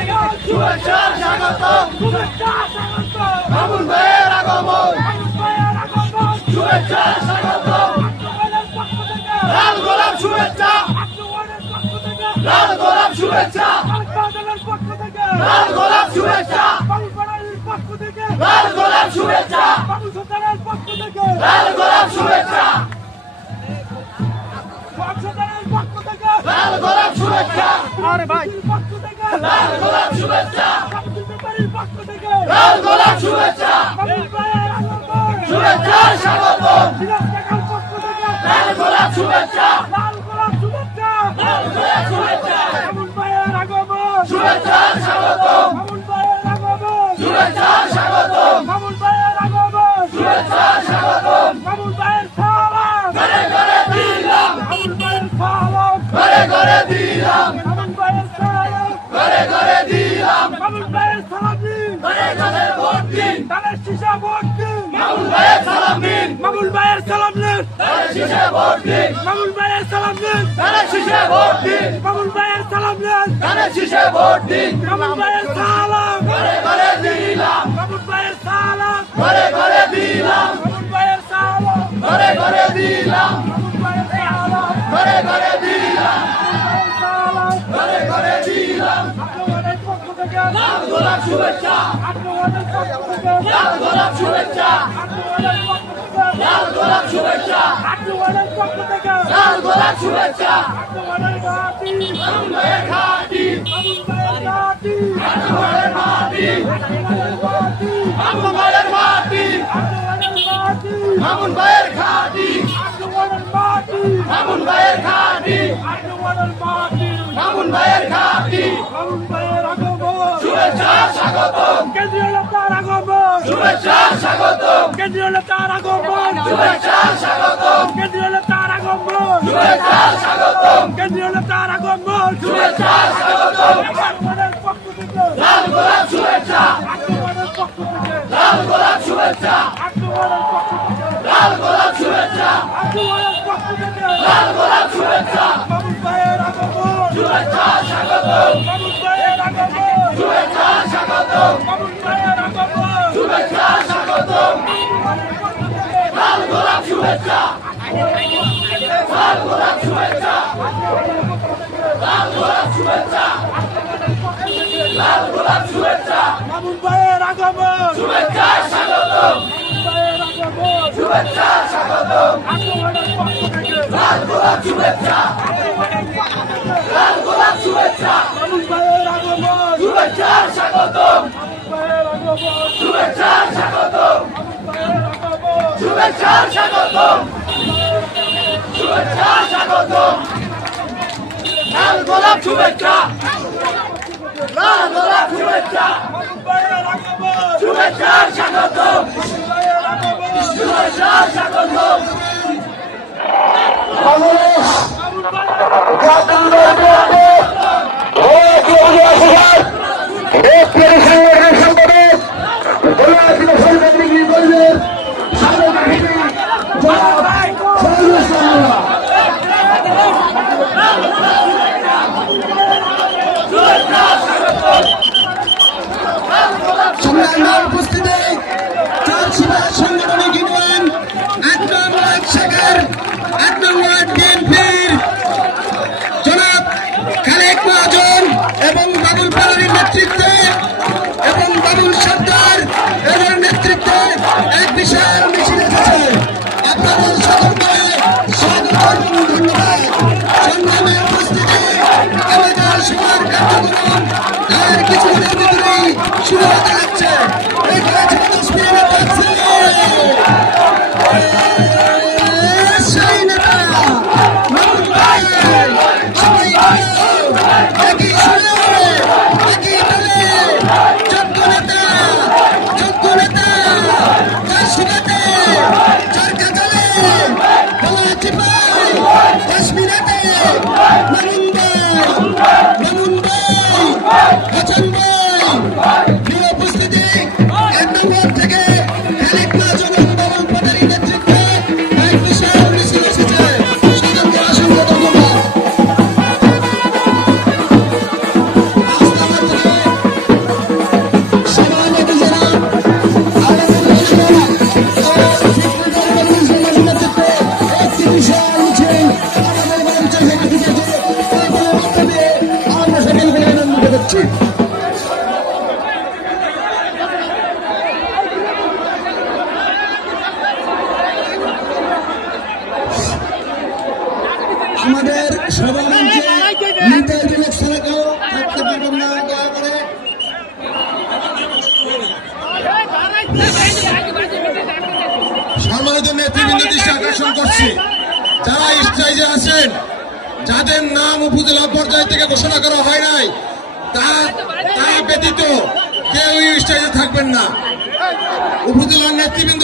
শুভেচ্ছা স্বাগত শুভেচ্ছা স্বাগত মামুন ভাইয়ের আগমন শুভেচ্ছা স্বাগত লাল গোলাপ শুভেচ্ছা লাল গোলাপ শুভেচ্ছা লাল গোলাপ শুভেচ্ছা লাল গোলাপ শুভেচ্ছা লাল গোলাপ শুভেচ্ছা লাল গোলাপ শুভেচ্ছা আরে ভাই লাল গোলাপ শুভেচ্ছা। লাল গোলাপ শুভেচ্ছা। শুভেচ্ছা স্বাগত সিরাজ কাকার পক্ষ থেকে লাল গোলাপ শুভেচ্ছা লাল গোলাপ শুভেচ্ছা। লাল গোলাপ শুভেচ্ছা। শীষে ভোট দিন বাবুল ভাইয়ের সালাম দিন ধানের শীষে ভোট দিন। বাবুল ভাইয়ের সালাম দিন ধানের শীষে ভোট দিন। ভাইয়ের সালাম। ঘরে ঘরে দিলাম। বাবুল ভাইয়ের সালাম। ঘরে ঘরে দিলাম। বাবুল ভাইয়ের সালাম। ঘরে ঘরে দিলাম। ঘরে ঘরে দিলাম। ঘরে ঘরে দিলাম। লাল গোলাপ শুভেচ্ছা। লাল গোলাপ শুভেচ্ছা। লাল গোলাপ শুভেচ্ছা। পক্ষ থেকে। লাল গোলাপ শুভেচ্ছা। ঘাটি ঘাটি ঘাটি ঘাটি মামুন স্বাগতম। কেন্দ্রীয় নেতার আগমন। শুভেচ্ছা স্বাগতম। কেন্দ্রীয় নেতার আগমন। শুভেচ্ছা স্বাগতম। কেন্দ্রীয় নেতার আগমন। শুভেচ্ছা স্বাগতম। কেন্দ্রীয় নেতার আগমন। শুভেচ্ছা স্বাগতম। লাল গোলাপ শুভেচ্ছা। লাল গোলাপ শুভেচ্ছা। লাল গোলাপ শুভেচ্ছা। লাল গোলাপ শুভেচ্ছা। বাবুল ভাইয়ের আগমন। শুভেচ্ছা স্বাগতম বাবুল ভাইয়ের আগমন শুভেচ্ছা স্বাগতম বাবুল ভাইয়ের আগমন শুভেচ্ছা স্বাগতম লাল গোলাপ শুভেচ্ছা লাল গোলাপ শুভেচ্ছা লাল গোলাপ শুভেচ্ছা লাল গোলাপ শুভেচ্ছা বাবুল ভাইয়ের আগমন শুভেচ্ছা স্বাগতম ভাইয়ের আগমন শুভেচ্ছা স্বাগতম আক্রমণের পক্ষ থেকে লাল গোলাপ শুভেচ্ছা লাল গোলাপ শুভেচ্ছা বাবুল ভাইয়ের আগমন শুভেচ্ছা, স্বাগতম। শুভেচ্ছা স্বাগতম। শুভেচ্ছা স্বাগতম। শুভেচ্ছা, স্বাগতম। লাল গোলাপ শুভেচ্ছা। লাল গোলাপ শুভেচ্ছা। শুভেচ্ছা, স্বাগতম। শুভেচ্ছা, স্বাগতম। বাবুল আমাদের সবার কার্যক্রম কিছুদিনের ভিতরেই শুরু হতে যাচ্ছে। আমাদের করে। সম্মানিত নেতৃবৃন্দ, দৃষ্টি আকর্ষণ করছি। যারা স্টেজে আছেন, যাদের নাম উপজেলা পর্যায় থেকে ঘোষণা করা হয় নাই, তারা ব্যতীত কেউ স্টেজে থাকবেন না। উপজেলার নেতৃবৃন্দ